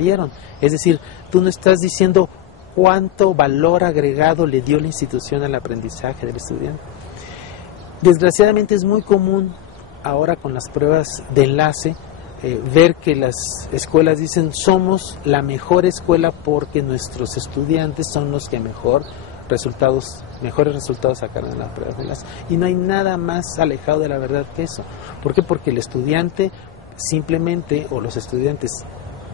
aprendieron. Es decir, tú no estás diciendo cuánto valor agregado le dio la institución al aprendizaje del estudiante. Desgraciadamente es muy común ahora con las pruebas de enlace ver que las escuelas dicen somos la mejor escuela porque nuestros estudiantes son los que mejores resultados sacaron en las pruebas de enlace. Y no hay nada más alejado de la verdad que eso. ¿Por qué? Porque el estudiante simplemente, o los estudiantes,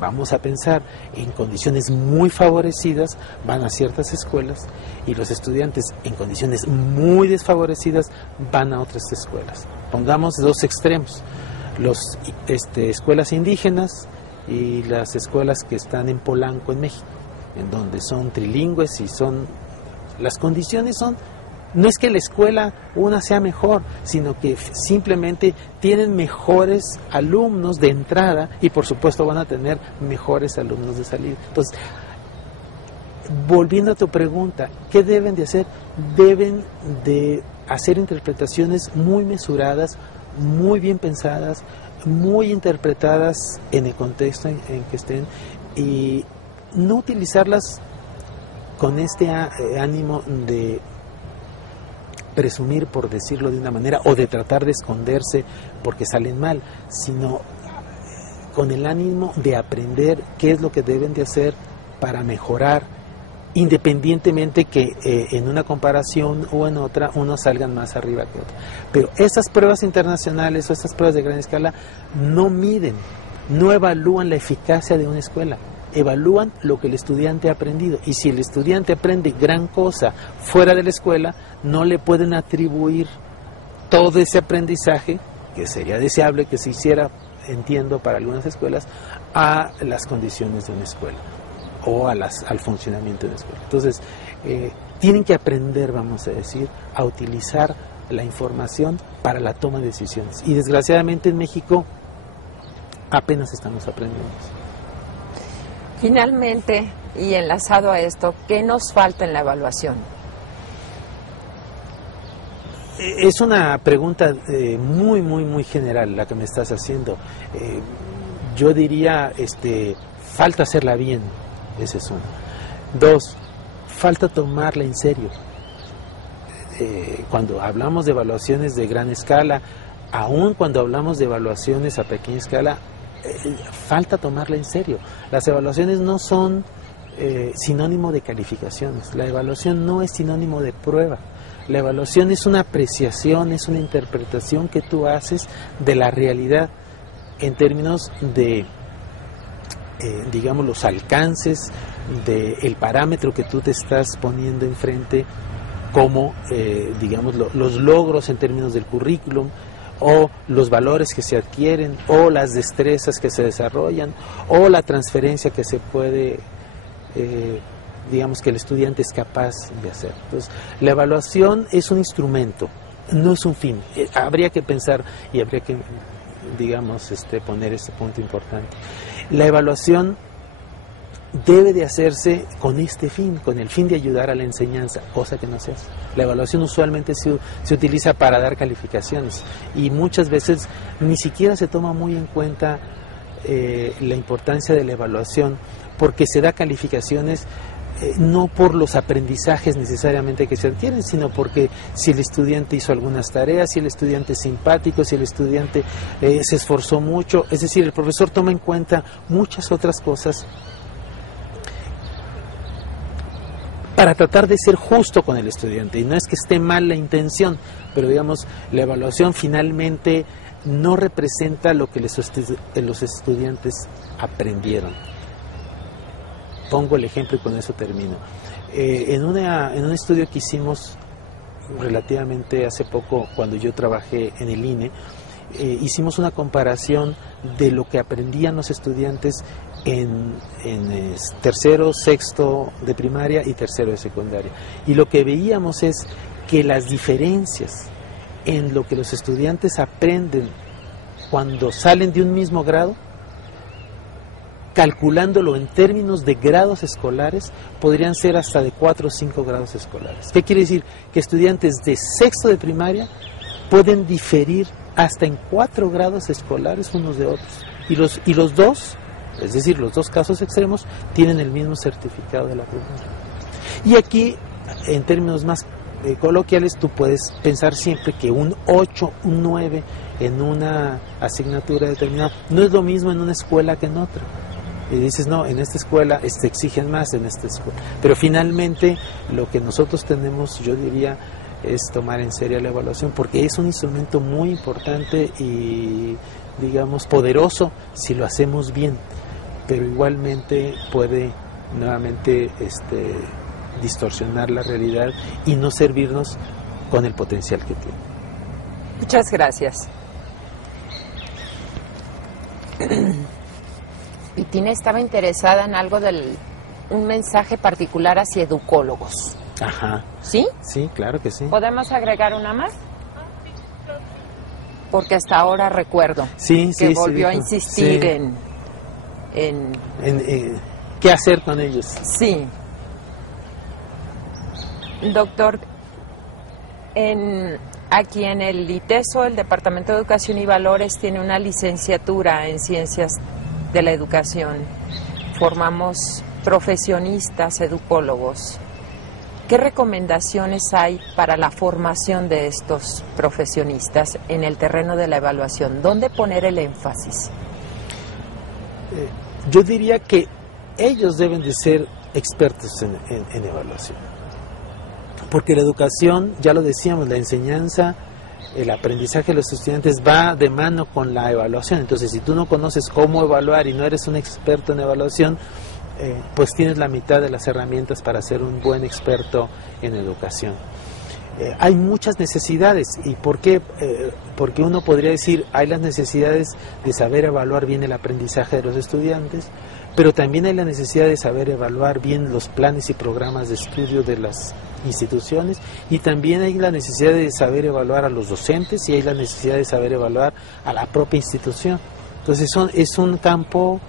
vamos a pensar, en condiciones muy favorecidas van a ciertas escuelas y los estudiantes en condiciones muy desfavorecidas van a otras escuelas. Pongamos dos extremos, las escuelas indígenas y las escuelas que están en Polanco, en México, en donde son trilingües y las condiciones son, no es que la escuela una sea mejor, sino que simplemente tienen mejores alumnos de entrada y por supuesto van a tener mejores alumnos de salida. Entonces, volviendo a tu pregunta, ¿qué deben de hacer? Deben de hacer interpretaciones muy mesuradas, muy bien pensadas, muy interpretadas en el contexto en que estén y no utilizarlas con este ánimo de presumir, por decirlo de una manera, o de tratar de esconderse porque salen mal, sino con el ánimo de aprender qué es lo que deben de hacer para mejorar, independientemente que en una comparación o en otra unos salgan más arriba que otro. Pero estas pruebas internacionales o estas pruebas de gran escala no miden, no evalúan la eficacia de una escuela, evalúan lo que el estudiante ha aprendido. Y si el estudiante aprende gran cosa fuera de la escuela, no le pueden atribuir todo ese aprendizaje, que sería deseable que se hiciera, entiendo, para algunas escuelas, a las condiciones de una escuela o al funcionamiento de una escuela. Entonces, tienen que aprender, vamos a decir, a utilizar la información para la toma de decisiones. Y desgraciadamente en México apenas estamos aprendiendo eso. Finalmente, y enlazado a esto, ¿qué nos falta en la evaluación? Es una pregunta muy general la que me estás haciendo. Yo diría, falta hacerla bien, ese es uno. Dos, falta tomarla en serio. Cuando hablamos de evaluaciones de gran escala, aun cuando hablamos de evaluaciones a pequeña escala, falta tomarla en serio. Las evaluaciones no son sinónimo de calificaciones. La evaluación no es sinónimo de prueba. La evaluación es una apreciación, es una interpretación que tú haces de la realidad en términos de, digamos, los alcances del parámetro que tú te estás poniendo enfrente, como, digamos, los logros en términos del currículum, o los valores que se adquieren, o las destrezas que se desarrollan, o la transferencia que se puede, digamos, que el estudiante es capaz de hacer. Entonces, la evaluación es un instrumento, no es un fin. Habría que pensar y habría que, digamos, poner ese punto importante. La evaluación debe de hacerse con este fin, con el fin de ayudar a la enseñanza, cosa que no se hace. La evaluación usualmente se utiliza para dar calificaciones y muchas veces ni siquiera se toma muy en cuenta la importancia de la evaluación, porque se da calificaciones no por los aprendizajes necesariamente que se adquieren, sino porque si el estudiante hizo algunas tareas, si el estudiante es simpático, si el estudiante se esforzó mucho, es decir, el profesor toma en cuenta muchas otras cosas para tratar de ser justo con el estudiante. Y no es que esté mal la intención, pero digamos, la evaluación finalmente no representa lo que los estudiantes aprendieron. Pongo el ejemplo y con eso termino. En un estudio que hicimos relativamente hace poco, cuando yo trabajé en el INE, hicimos una comparación de lo que aprendían los estudiantes en tercero, sexto de primaria y tercero de secundaria. Y lo que veíamos es que las diferencias en lo que los estudiantes aprenden cuando salen de un mismo grado, calculándolo en términos de grados escolares, podrían ser hasta de 4 o 5 grados escolares. ¿Qué quiere decir? Que estudiantes de sexto de primaria pueden diferir hasta en 4 grados escolares unos de otros. Y los dos Es decir, los dos casos extremos tienen el mismo certificado de la primaria. Y aquí, en términos más coloquiales, tú puedes pensar siempre que un 8, un 9 en una asignatura determinada no es lo mismo en una escuela que en otra. Y dices, no, en esta escuela exigen más, en esta escuela. Pero finalmente lo que nosotros tenemos, yo diría, es tomar en serio la evaluación, porque es un instrumento muy importante y, digamos, poderoso si lo hacemos bien, pero igualmente puede nuevamente distorsionar la realidad y no servirnos con el potencial que tiene. Muchas gracias. Y Tina estaba interesada en algo un mensaje particular hacia educólogos. Ajá. ¿Sí? Sí, claro que sí. ¿Podemos agregar una más? Porque hasta ahora recuerdo que volvió a insistir en qué hacer con ellos. Sí. Doctor, aquí en el ITESO, el Departamento de Educación y Valores, tiene una licenciatura en Ciencias de la Educación. Formamos profesionistas educólogos. ¿Qué recomendaciones hay para la formación de estos profesionistas en el terreno de la evaluación? ¿Dónde poner el énfasis? Yo diría que ellos deben de ser expertos en evaluación. Porque la educación, ya lo decíamos, la enseñanza, el aprendizaje de los estudiantes va de mano con la evaluación. Entonces, si tú no conoces cómo evaluar y no eres un experto en evaluación, pues tienes la mitad de las herramientas para ser un buen experto en educación. Hay muchas necesidades. ¿Y por qué? Porque uno podría decir, hay las necesidades de saber evaluar bien el aprendizaje de los estudiantes, pero también hay la necesidad de saber evaluar bien los planes y programas de estudio de las instituciones, y también hay la necesidad de saber evaluar a los docentes, y hay la necesidad de saber evaluar a la propia institución. Entonces es un campo,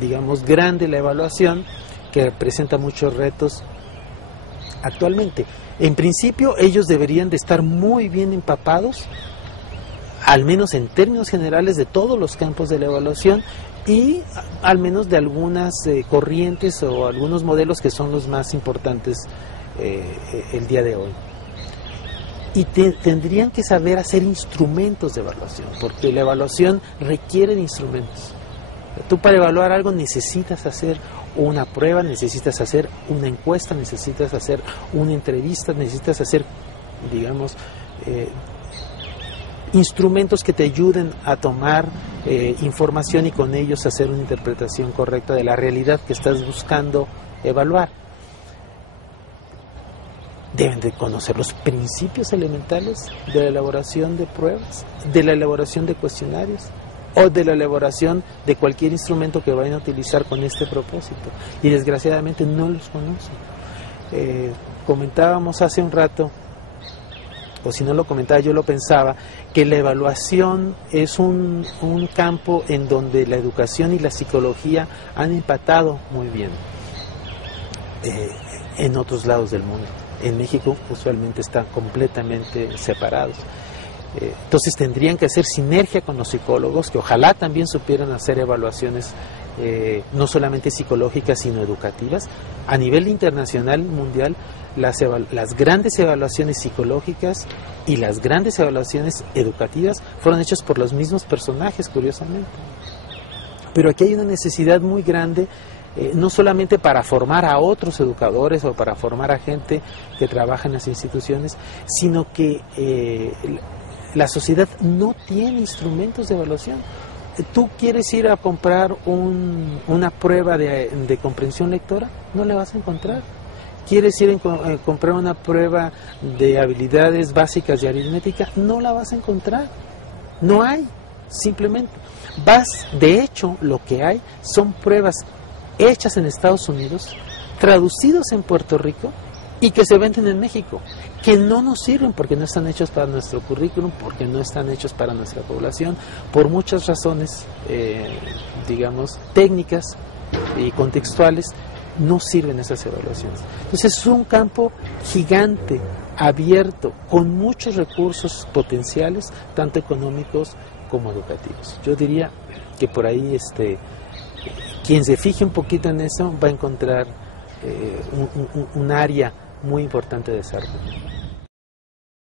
digamos, grande la evaluación, que presenta muchos retos actualmente. En principio ellos deberían de estar muy bien empapados, al menos en términos generales, de todos los campos de la evaluación, y al menos de algunas corrientes o algunos modelos que son los más importantes el día de hoy. Y tendrían que saber hacer instrumentos de evaluación, porque la evaluación requiere de instrumentos. Tú, para evaluar algo, necesitas hacer una prueba, necesitas hacer una encuesta, necesitas hacer una entrevista, necesitas hacer, digamos, instrumentos que te ayuden a tomar información y con ellos hacer una interpretación correcta de la realidad que estás buscando evaluar. Deben de conocer los principios elementales de la elaboración de pruebas, de la elaboración de cuestionarios o de la elaboración de cualquier instrumento que vayan a utilizar con este propósito. Y desgraciadamente no los conocen. Comentábamos hace un rato, o si no lo comentaba yo lo pensaba, que la evaluación es un campo en donde la educación y la psicología han empatado muy bien en otros lados del mundo. En México usualmente están completamente separados. Entonces tendrían que hacer sinergia con los psicólogos, que ojalá también supieran hacer evaluaciones no solamente psicológicas, sino educativas. A nivel internacional, mundial, las grandes evaluaciones psicológicas y las grandes evaluaciones educativas fueron hechas por los mismos personajes, curiosamente. Pero aquí hay una necesidad muy grande, no solamente para formar a otros educadores o para formar a gente que trabaja en las instituciones, sino que la sociedad no tiene instrumentos de evaluación. Tú quieres ir a comprar una prueba de comprensión lectora, no la vas a encontrar. Quieres ir a comprar una prueba de habilidades básicas de aritmética, no la vas a encontrar. No hay, simplemente. De hecho, lo que hay son pruebas hechas en Estados Unidos, traducidos en Puerto Rico y que se venden en México, que no nos sirven porque no están hechos para nuestro currículum, porque no están hechos para nuestra población, por muchas razones, digamos, técnicas y contextuales, no sirven esas evaluaciones. Entonces es un campo gigante, abierto, con muchos recursos potenciales, tanto económicos como educativos. Yo diría que por ahí quien se fije un poquito en eso va a encontrar un área muy importante de desarrollo.